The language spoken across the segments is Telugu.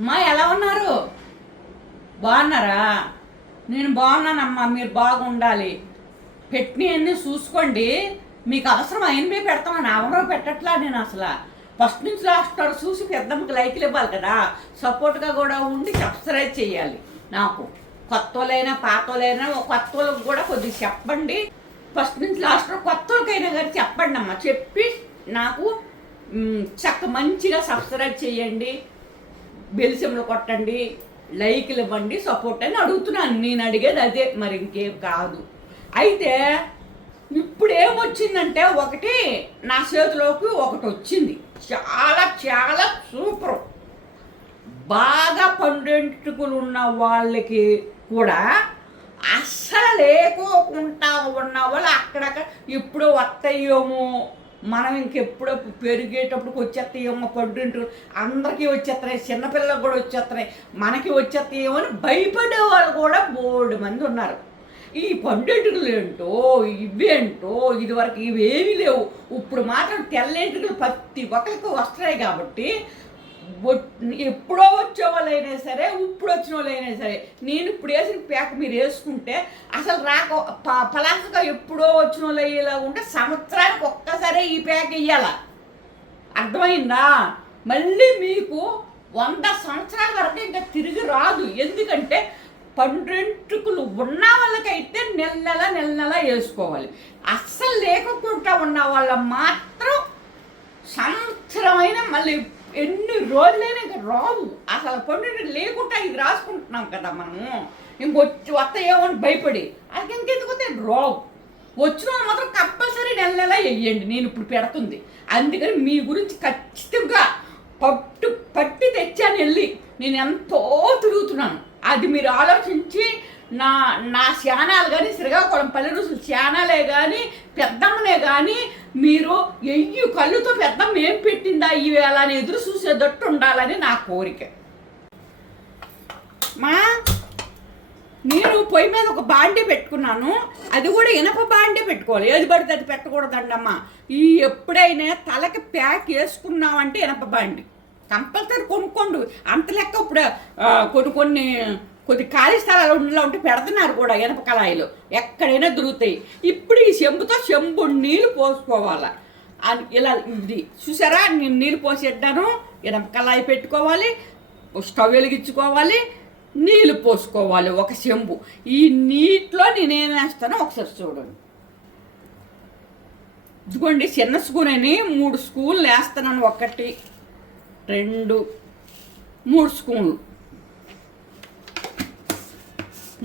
మా ఎలా ఉన్నారు? బాగున్నారా? నేను బాగున్నానమ్మా మీరు బాగుండాలి. పెట్టినవన్నీ చూసుకోండి. మీకు అవసరం అయినవే పెడతామని ఎవరో పెట్టట్లా నేను అసలు. ఫస్ట్ నుంచి లాస్ట్ వరకు చూసి పెద్దమ్మకి లైక్లు ఇవ్వాలి కదా. సపోర్ట్గా కూడా ఉండి సబ్స్క్రైబ్ చేయాలి. నాకు కొత్త వాళ్ళైనా పాత వాళ్ళైనా కొత్త వాళ్ళకి కూడా కొద్దిగా చెప్పండి. ఫస్ట్ నుంచి లాస్ట్ వరకు కొత్త వాళ్ళకైనా కానీ చెప్పండి అమ్మా చెప్పి నాకు చక్క మంచిగా సబ్స్క్రైబ్ చేయండి. బెల్సిమ్లు కొట్టండి లైక్లు ఇవ్వండి సపోర్ట్ అని అడుగుతున్నాను. నేను అడిగేది అదే మరి ఇంకేం కాదు. అయితే ఇప్పుడు ఏమొచ్చిందంటే ఒకటి నా చేతిలోకి ఒకటి వచ్చింది. చాలా చాలా సూపర్. బాగా పండెంటుకులు ఉన్న వాళ్ళకి కూడా అస్సలు లేకోకుండా ఉన్న వాళ్ళు అక్కడక్కడ ఇప్పుడు వస్తాయేమో మనం ఇంకెప్పుడో పెరిగేటప్పుడు వచ్చేస్తాయేమో పండుంటు అందరికీ వచ్చేస్తున్నాయి. చిన్నపిల్లలకు కూడా వచ్చేస్తున్నాయి. మనకి వచ్చేస్తాయేమో అని భయపడే వాళ్ళు కూడా బోల్డ్ మంది ఉన్నారు. ఈ పండెంటుకలు ఏంటో ఇవేంటో ఇదివరకు ఇవేమీ లేవు. ఇప్పుడు మాత్రం తెల్లెంటుకలు ప్రతి ఒక్కరికి వస్తున్నాయి కాబట్టి ఎప్పుడో వచ్చే వాళ్ళైనా సరే ఇప్పుడు వచ్చిన వాళ్ళైనా సరే నేను ఇప్పుడు వేసిన ప్యాక్ మీరు వేసుకుంటే అసలు రాక ప- పలాసగా ఎప్పుడో వచ్చిన వాళ్ళు అయ్యేలా ఉంటే సంవత్సరానికి ఒక్కసారే ఈ ప్యాక్ వేయాల? అర్థమైందా? మళ్ళీ మీకు వంద సంవత్సరాల వరకు ఇంకా తిరిగి రాదు. ఎందుకంటే పండ్రెంటుకులు ఉన్న వాళ్ళకైతే నెల నెల నెల నెల వేసుకోవాలి. అస్సలు లేకుండా ఉన్న వాళ్ళ మాత్రం సంవత్సరమైన మళ్ళీ ఎన్ని రోజులైనా ఇంకా రావు. అసలు పండు లేకుండా ఇది రాసుకుంటున్నాం కదా మనము. ఇంకొచ్చి వస్తాయేమో అని భయపడి. అది ఇంకెందుకొస్తే రావు. వచ్చిన వాళ్ళు మాత్రం కంపల్సరీ నెల నెల వేయండి. నేను ఇప్పుడు పెడుతుంది. అందుకని మీ గురించి ఖచ్చితంగా పట్టు పట్టి తెచ్చాను వెళ్ళి. నేను ఎంతో తిరుగుతున్నాను. అది మీరు ఆలోచించి నా నా శానాలు కానీ శ్రీకాకుళం పల్లె రుసులు శానాలే కానీ పెద్దమ్మనే కానీ మీరు ఎయ్యి కళ్ళుతో పెద్ద ఏం పెట్టిందా ఈ వేళ అని ఎదురు చూసేటట్టు ఉండాలని నా కోరిక. మా నేను పొయ్యి మీద ఒక బాండి పెట్టుకున్నాను. అది కూడా ఇనప బాండి పెట్టుకోవాలి. ఏది పడితే అది పెట్టకూడదండమ్మా ఈ ఎప్పుడైనా తలకి ప్యాక్ వేసుకున్నామంటే ఇనప బాండి. కంపల్సరీ కొనుక్కోండి. అంత లెక్క ఇప్పుడు కొన్ని కొన్ని కొద్ది ఖాళీ స్థలాలు ఉండలో ఉంటే పెడుతున్నారు కూడా ఇనప కళాయిలు. ఎక్కడైనా దొరుకుతాయి. ఇప్పుడు ఈ చెంబుతో చెంబు నీళ్ళు పోసుకోవాలి. ఇలా ఇది చూసారా? నేను నీళ్ళు పోసేద్దాను ఇనప కళాయి పెట్టుకోవాలి స్టవ్ వెలిగించుకోవాలి నీళ్ళు పోసుకోవాలి ఒక చెంబు ఈ నీటిలో నేనేం వేస్తానో ఒకసారి చూడండి. ఇదిగోండి చిన్న స్పూన్ అని మూడు స్పూన్లు వేస్తున్నాను. ఒకటి రెండు మూడు స్పూన్లు.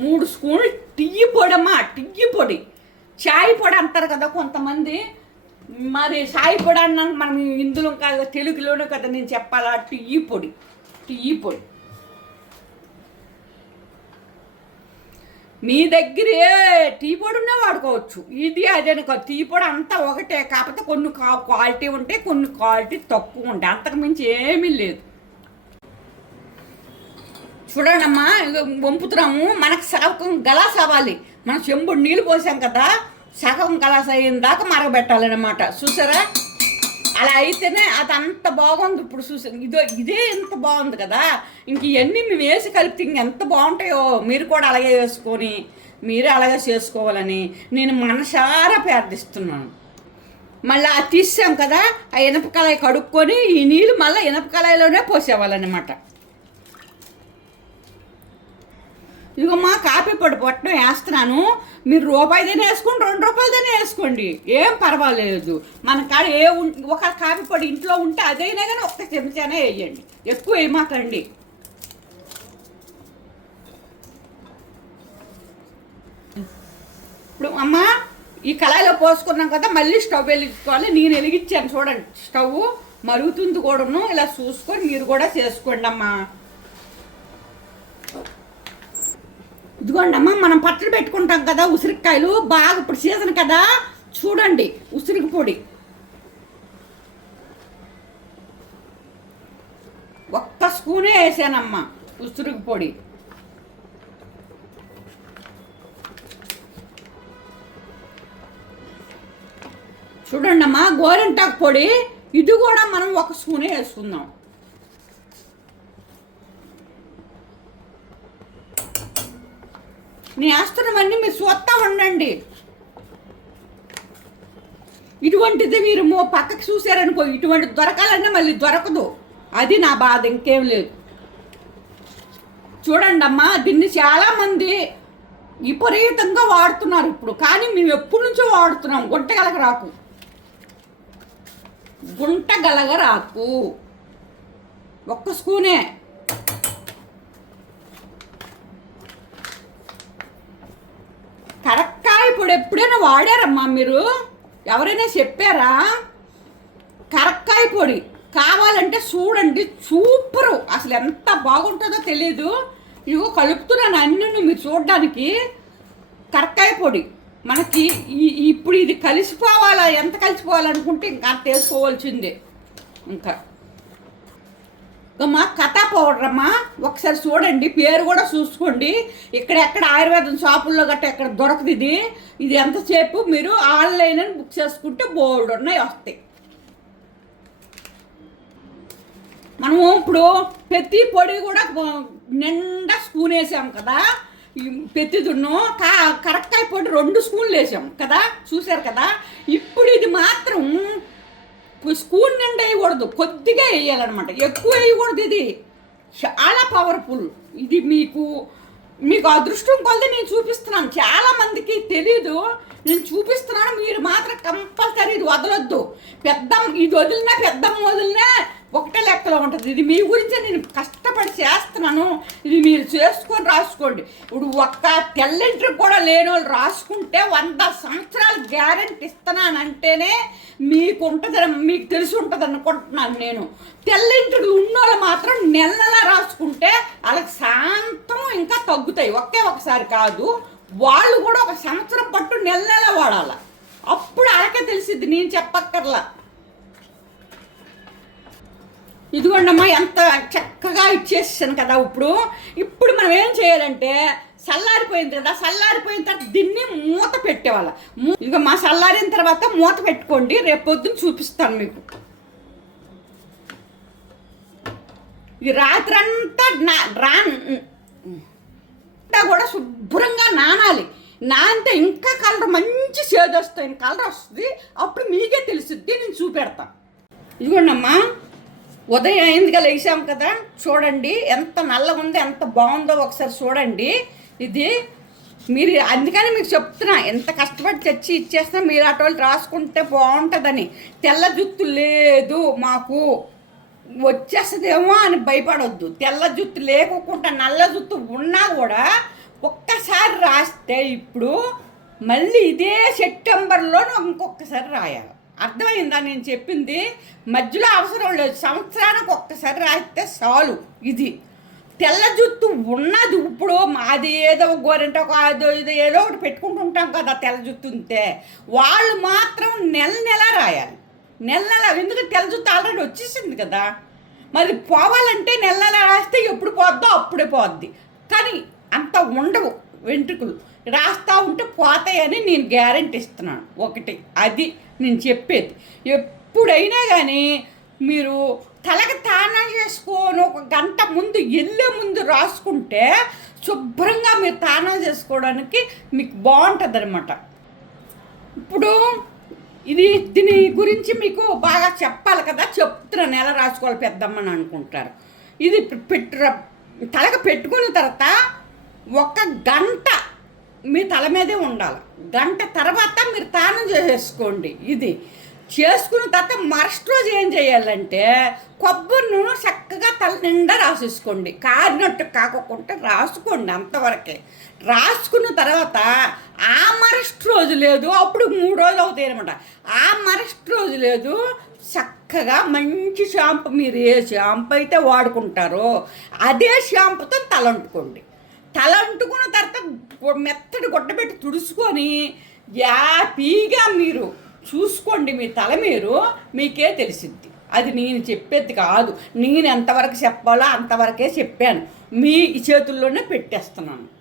మూడు స్పూన్లు టీ పొడి అమ్మా టీ పొడి. చాయ్ పొడి అంటారు కదా కొంతమంది. మరి చాయ్ పొడి అన్నాను మనం ఇందులో కాదు తెలుగులోనే కదా నేను చెప్పాలా? టీ పొడి టీ పొడి. మీ దగ్గరే టీ పొడి ఉన్నా వాడుకోవచ్చు. ఇది అదే టీ పొడి అంతా ఒకటే. కాకపోతే కొన్ని క్వాలిటీ ఉంటే కొన్ని క్వాలిటీ తక్కువ ఉంటాయి అంతకు మించి ఏమీ లేదు. చూడండమ్మా ఇగో వంపుతున్నాము. మనకు సగం గలాస్ అవ్వాలి మనం చెంబుడు నీళ్ళు పోసాం కదా సగం గలాస్ అయిన దాకా మరగబెట్టాలన్నమాట. చూసారా? అలా అయితేనే అది అంత బాగుంది. ఇప్పుడు చూసాను ఇదో ఇదే ఎంత బాగుంది కదా. ఇంక ఇవన్నీ మేము వేసి కలిపితే ఇంకెంత బాగుంటాయో మీరు కూడా అలాగే వేసుకొని మీరే అలాగే చేసుకోవాలని నేను మనసారా ప్రార్థిస్తున్నాను. మళ్ళీ అది తీసాం కదా ఆ ఇనప కళాయి కడుక్కొని ఈ నీళ్ళు మళ్ళీ ఇనప కళాయిలోనే పోసేవాళ్ళనమాట. ఇదిగో మా కాఫీ పొడి పొట్టం వేస్తున్నాను. మీరు రూపాయిదైనా వేసుకోండి రెండు రూపాయలదైనా వేసుకోండి. ఏం పర్వాలేదు. మన కాడ ఏ ఒక కాఫీ పొడి ఇంట్లో ఉంటే అదైనా కానీ ఒక్క చెంచానే వేయండి. ఎక్కువ వేయమాకండి ఇప్పుడు అమ్మ ఈ కళాయిలో పోసుకున్నాం కదా మళ్ళీ స్టవ్ వెలిగించుకోవాలి. నేను వెలిగించాను చూడండి. స్టవ్ మరుగుతుంది కూడాను. ఇలా చూసుకొని మీరు కూడా చేసుకోండి అమ్మా ఇదిగోండి అమ్మ మనం పచ్చడి పెట్టుకుంటాం కదా ఉసిరికాయలు. బాగా ఇప్పుడు సీజన్ కదా. చూడండి ఉసిరికి పొడి. ఒక్క స్పూనే వేసానమ్మా ఉసిరికి పొడి. చూడండి అమ్మా గోరింటాకు పొడి. ఇది కూడా మనం ఒక స్పూనే వేసుకుందాం. నేను వేస్తున్నవన్నీ మీరు చూస్తా ఉండండి. ఇటువంటిది మీరు మో పక్కకి చూసారనుకో ఇటువంటి దొరకాలన్నా మళ్ళీ దొరకదు. అది నా బాధ ఇంకేం లేదు. చూడండి అమ్మా దీన్ని చాలామంది విపరీతంగా వాడుతున్నారు ఇప్పుడు. కానీ మేము ఎప్పటి నుంచో వాడుతున్నాం. గుంటగలగ రాకు. గుంటగలగ రాకు. ఒక్క స్కూనే కరక్కాయ ఇప్పుడు ఎప్పుడైనా వాడారమ్మా మీరు? ఎవరైనా చెప్పారా? కరక్కాయ పొడి కావాలంటే చూడండి సూపరు. అసలు ఎంత బాగుంటుందో తెలియదు ఇవో కలుపుతున్నాను అన్నీ మీరు చూడడానికి. కరక్కాయ పొడి. మనకి ఇప్పుడు ఇది కలిసిపోవాలా? ఎంత కలిసిపోవాలనుకుంటే ఇంకా అంత వేసుకోవాల్సిందే ఇంకా. అమ్మా కథా పౌడర్ అమ్మా ఒకసారి చూడండి పేరు కూడా చూసుకోండి. ఇక్కడెక్కడ ఆయుర్వేదం షాపుల్లో గట్ట ఎక్కడ దొరకదు ఇది. ఇది ఎంతసేపు? మీరు ఆన్లైన్ అని బుక్ చేసుకుంటే బోర్డు ఉన్నాయి వస్తాయి. మనము ఇప్పుడు ప్రతి పొడి కూడా నిండా స్పూన్ వేసాం కదా. ఈ ప్రతి దున్ను. కా పొడి రెండు స్పూన్లు వేసాం కదా. చూశారు కదా? ఇప్పుడు ఇది మాత్రం స్కూల్ నిండా వేయకూడదు. కొద్దిగా వేయాలన్నమాట. ఎక్కువ వేయకూడదు ఇది. చాలా పవర్ఫుల్ ఇది మీకు మీకు అదృష్టం కొలది నేను చూపిస్తున్నాను. చాలా మందికి తెలీదు. నేను చూపిస్తున్నాను. మీరు మాత్రం కంపల్సరీ ఇది వదలొద్దు. పెద్ద ఇది వదిలినా పెద్దమ్మ వదిలినా ఒకటే లెక్కలో ఉంటుంది. ఇది మీ గురించి నేను కష్టపడి చేస్తున్నాను. మీరు చేసుకొని రాసుకోండి. ఇప్పుడు ఒక్క తెల్లింటికి కూడా లేని వాళ్ళు రాసుకుంటే వంద సంవత్సరాలు గ్యారెంటీ ఇస్తున్నానంటేనే మీకు ఉంటుంది మీకు తెలిసి ఉంటుంది అనుకుంటున్నాను నేను. తెల్లింటికి ఉన్నోళ్ళు మాత్రం నెల నెల రాసుకుంటే వాళ్ళకి శాంతం ఇంకా తగ్గుతాయి. ఒకే ఒకసారి కాదు వాళ్ళు కూడా ఒక సంవత్సరం పట్టు నెల నెల వాడాలి. అప్పుడు అలాగే తెలిసిద్ది నేను చెప్పక్కర్లా. ఇదిగోండమ్మా ఎంత చక్కగా ఇచ్చేసాను కదా ఇప్పుడు. ఇప్పుడు మనం ఏం చేయాలంటే చల్లారిపోయింది కదా చల్లారిపోయిన తర్వాత దీన్ని మూత పెట్టేవాళ్ళ. మూ- ఇక మా చల్లారిన తర్వాత మూత పెట్టుకోండి రేపు పొద్దున్న చూపిస్తాను మీకు. ఈ రాత్రంతా నా రా అంతా కూడా శుభ్రంగా నానాలి. నానితే ఇంకా కలర్ మంచి షేడ్ వస్తాయి కలర్ వస్తుంది. అప్పుడు మీకే తెలుస్తుంది నేను చూపెడతా. ఇదిగోండమ్మా ఉదయం అయిందిగా లేచాం కదా చూడండి ఎంత నల్లగా ఉందో ఎంత బాగుందో ఒకసారి చూడండి. ఇది మీరు అందుకని మీకు చెప్తున్నా ఎంత కష్టపడి తెచ్చి ఇచ్చేస్తున్నా మీరు అటువంటి రాసుకుంటే బాగుంటుందని. తెల్ల జుత్తు లేదు మాకు. వచ్చేస్తుందేమో అని భయపడొద్దు. తెల్ల జుత్తు లేకోకుండా నల్ల జుత్తు ఉన్నా కూడా ఒక్కసారి రాస్తే ఇప్పుడు మళ్ళీ ఇదే సెప్టెంబర్లో ఇంకొకసారి రాయాలి. అర్థమైందా? నేను చెప్పింది మధ్యలో అవసరం లేదు. సంవత్సరానికి ఒక్కసారి రాస్తే చాలు ఇది. తెల్ల జుత్తు ఉన్నది. ఇప్పుడు మాది ఏదో గోరెంటో అదో ఏదో ఏదో ఒకటి పెట్టుకుంటుంటాం కదా తెల్ల జుత్తు ఉంటే. వాళ్ళు మాత్రం నెల నెల రాయాలి. నెల నెల ఎందుకంటే తెల్ల జుత్తు ఆల్రెడీ వచ్చేసింది కదా. మరి పోవాలంటే నెల నెల రాస్తే ఎప్పుడు పోద్దో అప్పుడే పోద్ది. కానీ అంత ఉండవు వెంట్రుకలు. రాస్తా ఉంటే పోతాయని నేను గ్యారెంటీ ఇస్తున్నాను ఒకటి అది నేను చెప్పేది. ఎప్పుడైనా కానీ మీరు తలకి తానం చేసుకొని ఒక గంట ముందు వెళ్ళే ముందు రాసుకుంటే శుభ్రంగా మీరు తానం చేసుకోవడానికి మీకు బాగుంటుంది అనమాట ఇప్పుడు ఇది దీని గురించి మీకు బాగా చెప్పాలి కదా చెప్తున్నాను ఎలా రాసుకోవాలి పెద్దమ్మని అనుకుంటారు. ఇది పెట్టు తలకి పెట్టుకున్న తర్వాత ఒక గంట మీ తల మీదే ఉండాలి. గంట తర్వాత మీరు తానం చేసేసుకోండి. ఇది చేసుకున్న తర్వాత మరస్ట్ రోజు ఏం చేయాలంటే కొబ్బరి నూనె చక్కగా తల నిండా రాసేసుకోండి. కారినట్టు కాకుండా రాసుకోండి అంతవరకే. రాసుకున్న తర్వాత ఆ మరస్ట్ రోజు లేదు అప్పుడు మూడు రోజులు అవుతాయి అనమాట ఆ మరస్ట్ రోజు లేదు చక్కగా మంచి షాంపు మీరు ఏ షాంపు అయితే వాడుకుంటారో అదే షాంపుతో తలంటుకోండి. తల అంటుకున్న తర్వాత మెత్తడి గుడ్డ పెట్టి తుడుచుకొని యాపీగా మీరు చూసుకోండి మీ తల మీరు మీకే తెలిసిద్ది. అది నేను చెప్పేది కాదు. నేను ఎంతవరకు చెప్పాలో అంతవరకే చెప్పాను. మీ చేతుల్లోనే పెట్టేస్తున్నాను.